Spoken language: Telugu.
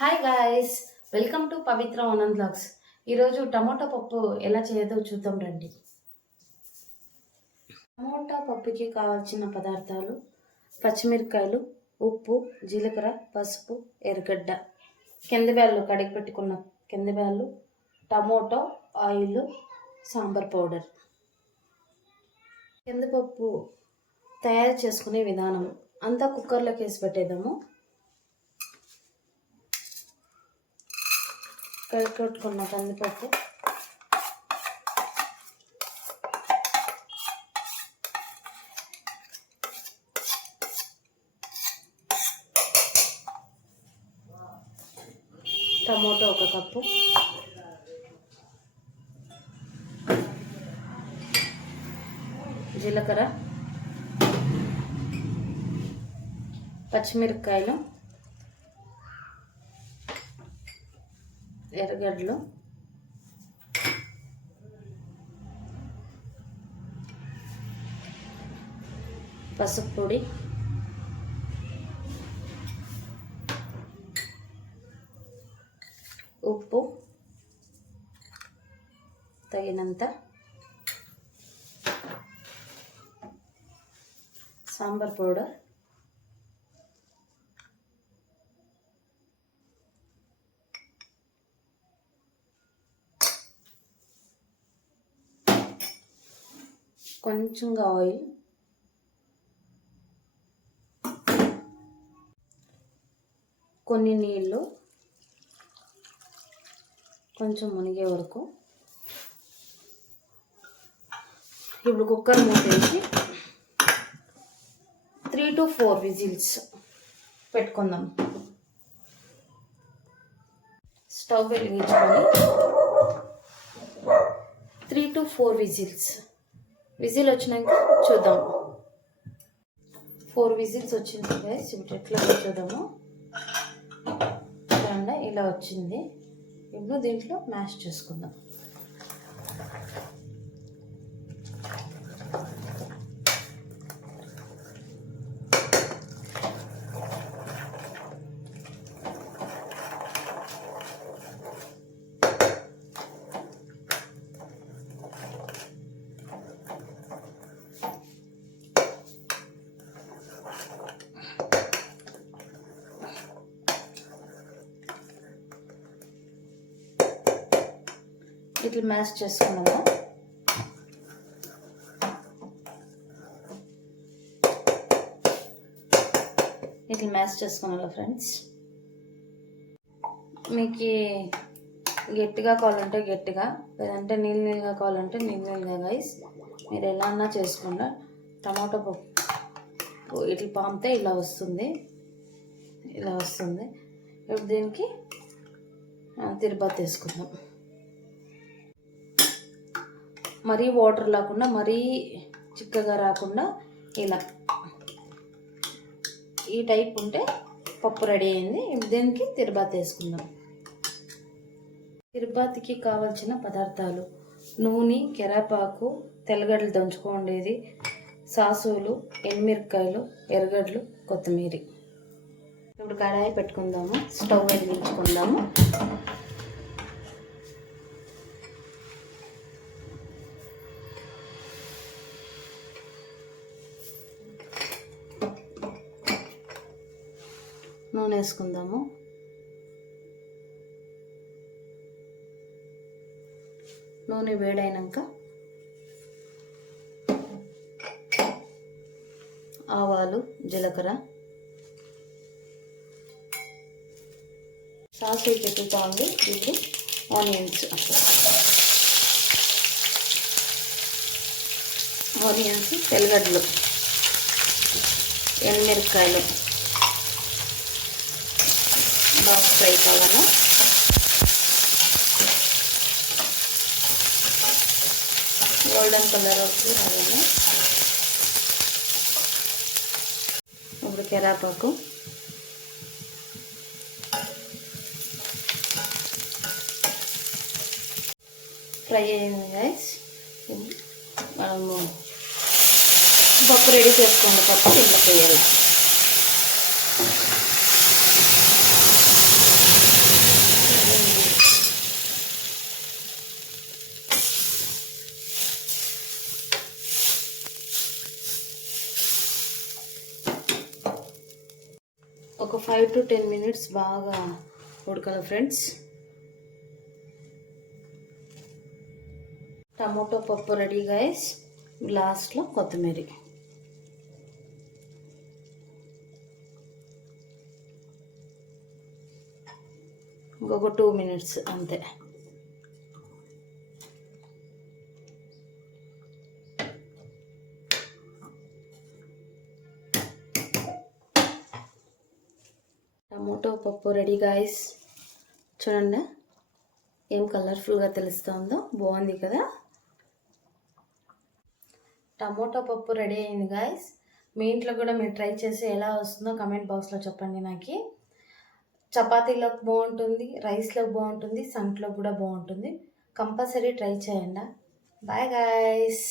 Hi guys, welcome to Pavitra Anand vlogs. ఈరోజు టమోటా పప్పు ఎలా చేయదో చూద్దాం రండి. టమోటా పప్పుకి కావాల్సిన పదార్థాలు: పచ్చిమిరపకాయలు, ఉప్పు, జీలకర్ర, పసుపు, ఎర్రగడ్డ, కిందబ్యాళ్ళు కడిగి పెట్టుకున్న కిందబ్యాళ్ళు, టమోటో, ఆయిల్, సాంబార్ పౌడర్. కందిపప్పు తయారు చేసుకునే విధానం అంతా కుక్కర్లోకి వేసి పెట్టేద్దాము. కడుక్కొట్టుకున్న కందిపప్పు, టమోటో 1 కప్పు, జీలకర్ర, పచ్చిమిరపకాయలు, ఎర్రగడ్డలు, పసుపు పొడి, ఉప్పు తగినంత, సాంబార్ పౌడర్, కొంచెంగా ఆయిల్, కొన్ని నీళ్ళు కొంచెం మునిగే వరకు. ఇప్పుడు కుక్కర్ మూసేసి 3 to 4 విజిల్స్ పెట్టుకుందాం. స్టవ్ వెలిగించుకొని 3 to 4 విజిల్ వచ్చినాక చూద్దాం. 4 విజిల్స్ వచ్చింది గైస్. ఇప్పుడు ఎట్లా చూద్దాము. ఇలా వచ్చింది. ఇప్పుడు దీంట్లో మ్యాష్ చేసుకుందాం. ఇట్లా మ్యాష్ చేసుకున్నాము. ఇట్లా మ్యాష్ చేసుకున్నాను ఫ్రెండ్స్. మీకు గట్టిగా కావాలంటే గట్టిగా, లేదంటే నీళ్ళగా కావాలంటే నీళ్ళగా గైస్. మీరు ఎలా అన్నా చేసుకుండా టమాటో పప్పు ఇట్లా పామితే ఇలా వస్తుంది. ఇప్పుడు దీనికి తిరుపతి వేసుకుందాం. మరీ వాటర్ లేకుండా, మరీ చిక్కగా రాకుండా ఇలా ఈ టైప్ ఉంటే పప్పు రెడీ అయింది. దీనికి తిరుపతి వేసుకుందాం. తిరుపతికి కావాల్సిన పదార్థాలు: నూనె, కరివేపాకు, తెల్లగడ్డలు దంచుకోండేది, సాసులు, ఎండుమిరపకాయలు, ఎర్రగడ్డలు, కొత్తిమీర. ఇప్పుడు కడాయి పెట్టుకుందాము. స్టవ్ వెలిగించుకుందాము. నూనె వేసుకుందాము. నూనె వేడైనాక ఆవాలు, జీలకర్ర, సాసు పెట్టుకోండి. ఇప్పుడు ఆనియన్స్, తెల్లగడ్డలు, ఎండుమిరపకాయలు బాగా ఫ్రై కావాలి. గోల్డెన్ కలర్ వస్తుంది. ఇప్పుడు కరివేపాకు, ఫ్రై అయింది గైస్. మనము పప్పు రెడీ చేసుకోండి. పప్పు ఇంట్లో వేయాలి. ఒక 5 to 10 minutes బాగా ఉడకాలి ఫ్రెండ్స్. టమోటో పప్పు రెడీ గైస్. లాస్ట్లో కొత్తిమీర. ఇంకొక 2 minutes అంతే. టమోటో పప్పు రెడీ గాయస్. చూడండి ఏం కలర్ఫుల్గా తెలుస్తుందో, బాగుంది కదా. టమోటో పప్పు రెడీ అయింది గాయస్. మీ ఇంట్లో కూడా మీరు ట్రై చేసి ఎలా వస్తుందో కమెంట్ బాక్స్లో చెప్పండి నాకు. చపాతీలోకి బాగుంటుంది, రైస్లోకి బాగుంటుంది, సంట్లో కూడా బాగుంటుంది. కంపల్సరీ ట్రై చేయండి. Bye guys.